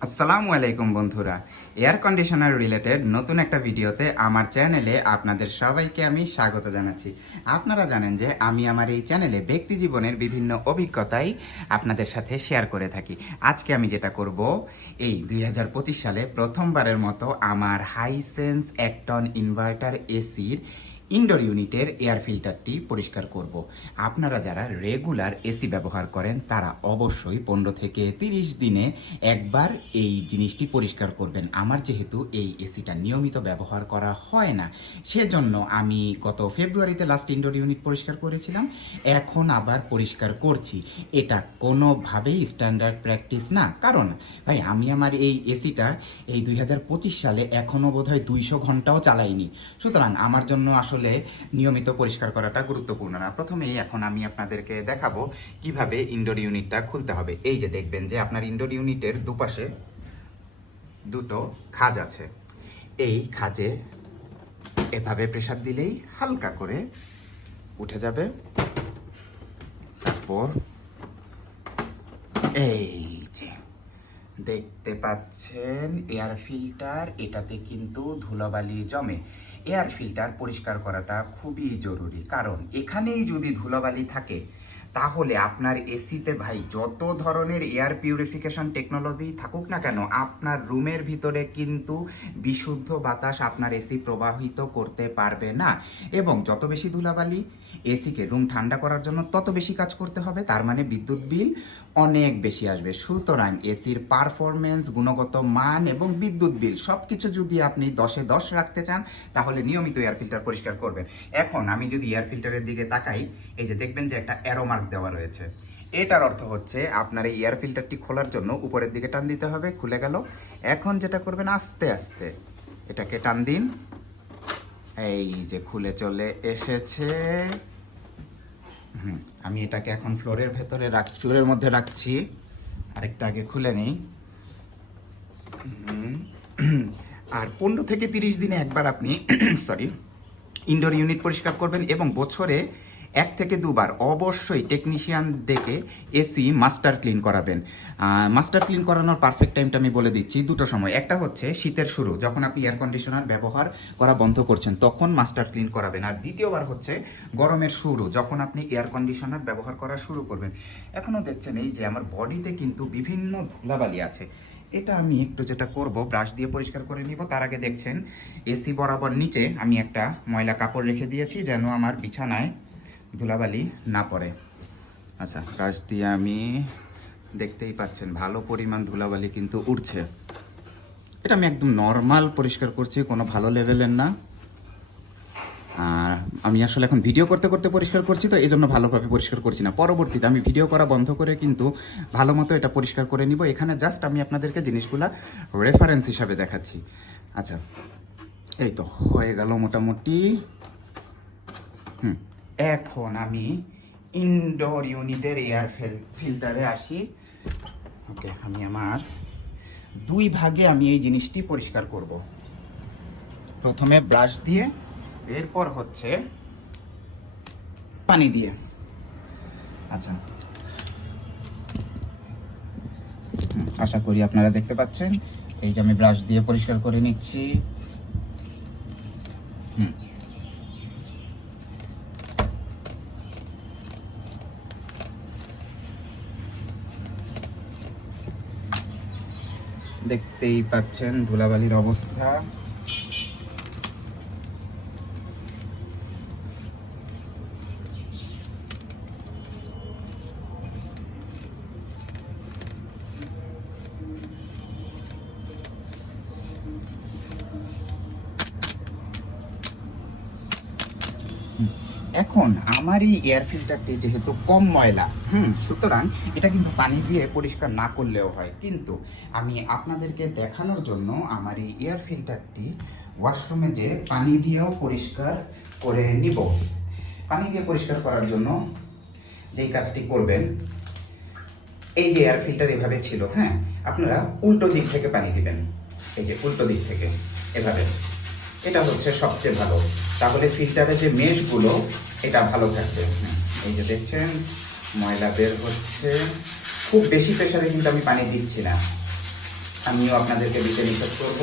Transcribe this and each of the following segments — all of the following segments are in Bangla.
আসসালামু আলাইকুম বন্ধুরা। এয়ার কন্ডিশনার রিলেটেড নতুন একটা ভিডিওতে আমার চ্যানেলে আপনাদের সবাইকে আমি স্বাগত জানাচ্ছি। আপনারা জানেন যে আমি আমার এই চ্যানেলে ব্যক্তি জীবনের বিভিন্ন অভিজ্ঞতাই আপনাদের সাথে শেয়ার করে থাকি। আজকে আমি যেটা করব, এই দুই হাজার পঁচিশ সালে প্রথমবারের মতো আমার হাইসেন্স একটন ইনভার্টার এসির ইনডোর ইউনিটের এয়ার ফিল্টারটি পরিষ্কার করব। আপনারা যারা রেগুলার এসি ব্যবহার করেন, তারা অবশ্যই পনেরো থেকে তিরিশ দিনে একবার এই জিনিসটি পরিষ্কার করবেন। আমার যেহেতু এই এসিটা নিয়মিত ব্যবহার করা হয় না, সেজন্য আমি গত ফেব্রুয়ারিতে লাস্ট ইনডোর ইউনিট পরিষ্কার করেছিলাম, এখন আবার পরিষ্কার করছি। এটা কোনোভাবেই স্ট্যান্ডার্ড প্র্যাকটিস না। কারণ, ভাই, আমি আমার এই এসিটা এই দুই হাজার পঁচিশ সালে এখনও বোধহয় দুইশো ঘন্টাও চালাইনি। সুতরাং আমার জন্য আসলে নিয়মিত পরিষ্কার করাটা গুরুত্বপূর্ণ না। প্রথমেই এখন আমি আপনাদেরকে দেখাবো কীভাবে ইনডোর ইউনিটটা খুলতে হবে। এই যে দেখবেন যে আপনার ইনডোর ইউনিটের দুপাশে দুটো খাজ আছে। এই খাজে এভাবে প্রেসার দিলেই হালকা করে উঠে যাবে। তারপর এই যে দেখতে পাচ্ছেন এয়ার ফিল্টার এটাতে কিন্তু ধুলোবালি জমে। এয়ার ফিল্টার পরিষ্কার করাটা খুবই জরুরি। কারণ এখানেই যদি ধুলোবালি থাকে তাহলে আপনার এসিতে ভাই যত ধরনের এয়ার পিউরিফিকেশন টেকনোলজি থাকুক না কেন, আপনার রুমের ভিতরে কিন্তু বিশুদ্ধ বাতাস আপনার এসি প্রবাহিত করতে পারবে না। এবং যত বেশি ধুলাবালি, এসিকে রুম ঠান্ডা করার জন্য তত বেশি কাজ করতে হবে, তার মানে বিদ্যুৎ বিল অনেক বেশি আসবে। সুতরাং এসির পারফরমেন্স গুণগত মান এবং বিদ্যুৎ বিল সব কিছু যদি আপনি দশে দশ রাখতে চান, তাহলে নিয়মিত এয়ার ফিল্টার পরিষ্কার করবেন। এখন আমি যদি এয়ার ফিল্টারের দিকে তাকাই, এই যে দেখবেন যে একটা অ্যারো মার্ক দেওয়া রয়েছে। এটার অর্থ হচ্ছে আপনার এই এয়ার ফিল্টারটি খোলার জন্য উপরের দিকে টান দিতে হবে খুলে গেল। এখন যেটা করবেন আস্তে আস্তে এটাকে টান দিন। এই যে খুলে চলে এসেছে। হুম, আমি এটাকে এখন ফ্লোরের ভেতরে রাখ ফ্লোরের মধ্যে রাখছি। আরেকটা আগে খুলে নেই। আর পনেরো থেকে তিরিশ দিনে একবার আপনি সরি ইনডোর ইউনিট পরিষ্কার করবেন এবং বছরে এক থেকে দুবার অবশ্যই টেকনিশিয়ান দেখে এসি মাস্টার ক্লিন করাবেন। মাস্টার ক্লিন করানোর পারফেক্ট টাইমটা আমি বলে দিচ্ছি দুটো সময়। একটা হচ্ছে শীতের শুরু, যখন আপনি এয়ার কন্ডিশনার ব্যবহার করা বন্ধ করছেন, তখন মাস্টার ক্লিন করাবেন। আর দ্বিতীয়বার হচ্ছে গরমের শুরু, যখন আপনি এয়ার কন্ডিশনার ব্যবহার করা শুরু করবেন। এখনও দেখছেন এই যে আমার বডিতে কিন্তু বিভিন্ন ধুলাবালি আছে। এটা আমি একটু যেটা করব ব্রাশ দিয়ে পরিষ্কার করে নিব। তার আগে দেখছেন এসি বরাবর নিচে আমি একটা ময়লা কাপড় রেখে দিয়েছি, যেন আমার বিছানায় ধুলাবালি না পড়ে। আচ্ছা ব্রাশ দিয়ে আমি দেখতেই পাচ্ছেন, ভালো পরিমাণ ধুলাবালি কিন্তু উঠছে এটা আমি একদম নর্মাল পরিষ্কার করছি, কোনো ভালো লেভেলের না। আর আমি আসলে এখন ভিডিও করতে করতে পরিষ্কার করছি, তো এই জন্য ভালোভাবে পরিষ্কার করছি না। পরবর্তীতে আমি ভিডিও করা বন্ধ করে কিন্তু ভালো মতো এটা পরিষ্কার করে নিব। এখানে জাস্ট আমি আপনাদেরকে জিনিসগুলা রেফারেন্স হিসাবে দেখাচ্ছি। আচ্ছা এই তো, হয়ে গেল মোটামুটি। হুম। এখন আমি ইনডোর ইউনিটের এয়ার ফিল্টারে আসি। ওকে আমি আমার দুই ভাগে আমি এই জিনিসটি পরিষ্কার করব। প্রথমে ব্রাশ দিয়ে, এরপর হচ্ছে পানি দিয়ে। আচ্ছা। আশা করি আপনারা দেখতে পাচ্ছেন। এই যে আমি ব্রাশ দিয়ে পরিষ্কার করে নিচ্ছি। হুম। দেখতেই পাচ্ছেন ধুলাবালির অবস্থা। এখন আমার এই এয়ার ফিল্টারটি যেহেতু কম ময়লা, হুম, সুতরাং এটা কিন্তু পানি দিয়ে পরিষ্কার না করলেও হয়। কিন্তু আমি আপনাদেরকে দেখানোর জন্য আমার এই এয়ার ফিল্টারটি ওয়াশরুমে যে পানি দিয়েও পরিষ্কার করে নিব। পানি দিয়ে পরিষ্কার করার জন্য যেই কাজটি করবেন, এই যে এয়ার ফিল্টার এভাবে ছিল হ্যাঁ আপনারা উল্টো দিক থেকে পানি দিবেন। এই যে উল্টো দিক থেকে এভাবে। এটা হচ্ছে সবচেয়ে ভালো। তাহলে ফিল্টারে যে মেশগুলো এটা ভালো থাকবে। এই যে দেখছেন, ময়লা বের হচ্ছে। খুব বেশি প্রেশারে কিন্তু আমি পানি দিচ্ছি না। আমিও আপনাদেরকে দিতে নিষেধ করব।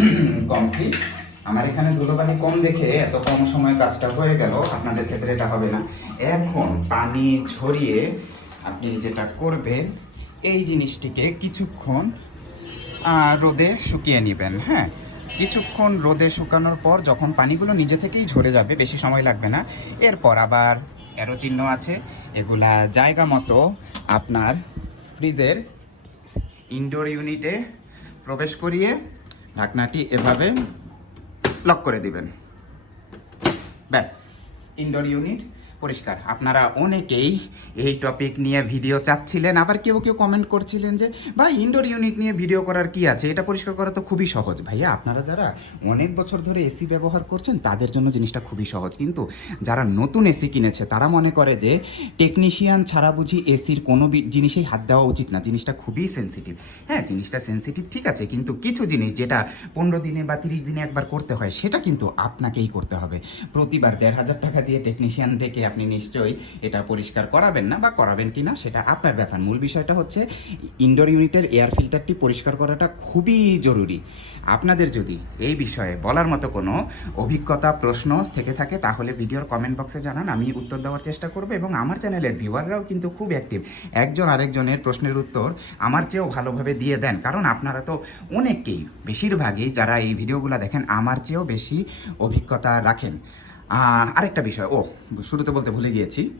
একইভাবে কমপ্লিট। আমার এখানে ধুলোবালি কম দেখে এত কম সময় কাজটা হয়ে গেল, আপনাদের ক্ষেত্রে এটা হবে না। এখন পানি ঝরিয়ে আপনি যেটা করবেন, এই জিনিসটিকে কিছুক্ষণ রোদে শুকিয়ে নেবেন হ্যাঁ? কিছুক্ষণ রোদে শুকানোর পর যখন পানিগুলো নিজে থেকেই ঝরে যাবে, বেশি সময় লাগবে না। এরপর আবার এরো চিহ্ন আছে। এগুলা জায়গা মতো আপনার ফ্রিজের ইনডোর ইউনিটে প্রবেশ করিয়ে ঢাকনাটি এভাবে লক করে দিবেন। ব্যাস ইনডোর ইউনিট পরিষ্কার। আপনারা অনেকেই এই টপিক নিয়ে ভিডিও চাচ্ছিলেন, আবার কেউ কেউ কমেন্ট করছিলেন যে, ভাই ইনডোর ইউনিট নিয়ে ভিডিও করার কি আছে? এটা পরিষ্কার করা তো খুবই সহজ। ভাইয়া, আপনারা যারা অনেক বছর ধরে এসি ব্যবহার করছেন, তাদের জন্য জিনিসটা খুবই সহজ। কিন্তু যারা নতুন এসি কিনেছে, তারা মনে করে যে টেকনিশিয়ান ছাড়া বুঝি এসির কোনো জিনিসেই হাত দেওয়া উচিত না। জিনিসটা খুবই সেন্সিটিভ হ্যাঁ জিনিসটা সেন্সিটিভ ঠিক আছে, কিন্তু কিছু জিনিস যেটা পনেরো দিনে বা তিরিশ দিনে একবার করতে হয়, সেটা কিন্তু আপনাকেই করতে হবে। প্রতিবার দেড় হাজার টাকা দিয়ে টেকনিশিয়ান ডেকে আপনি নিশ্চয়ই এটা পরিষ্কার করাবেন না বা করাবেন কি না, সেটা আপনার ব্যাপার। মূল বিষয়টা হচ্ছে ইনডোর ইউনিটের এয়ার ফিল্টারটি পরিষ্কার করাটা খুবই জরুরি। আপনাদের যদি এই বিষয়ে বলার মতো কোনো অভিজ্ঞতা, প্রশ্ন থেকে থাকে, তাহলে ভিডিওর কমেন্ট বক্সে জানান, আমি উত্তর দেওয়ার চেষ্টা করব এবং আমার চ্যানেলের ভিউয়াররাও কিন্তু খুব অ্যাক্টিভ একজন আরেকজনের প্রশ্নের উত্তর আমার চেয়েও ভালোভাবে দিয়ে দেন, কারণ আপনারা তো অনেকেই বেশিরভাগই যারা এই ভিডিওগুলো দেখেন, আমার চেয়েও বেশি অভিজ্ঞতা রাখেন। আরেকটা বিষয়। ও, শুরুতে বলতে ভুলে গিয়েছি।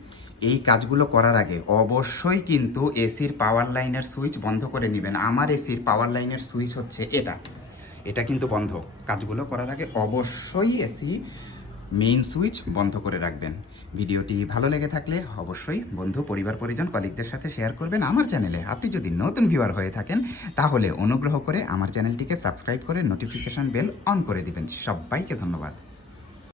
এই কাজগুলো করার আগে অবশ্যই কিন্তু এসির পাওয়ার লাইনের সুইচ বন্ধ করে নেবেন। আমার এসির পাওয়ার লাইনের সুইচ হচ্ছে এটা। এটা কিন্তু বন্ধ। কাজগুলো করার আগে অবশ্যই এসি মেইন সুইচ বন্ধ করে রাখবেন। ভিডিওটি ভালো লেগে থাকলে অবশ্যই বন্ধু, পরিবার, পরিজন কলিগদের সাথে শেয়ার করবেন আমার চ্যানেলে আপনি যদি নতুন ভিউয়ার হয়ে থাকেন, তাহলে অনুগ্রহ করে আমার চ্যানেলটিকে সাবস্ক্রাইব করে নোটিফিকেশন বেল অন করে দিবেন। সবাইকে ধন্যবাদ।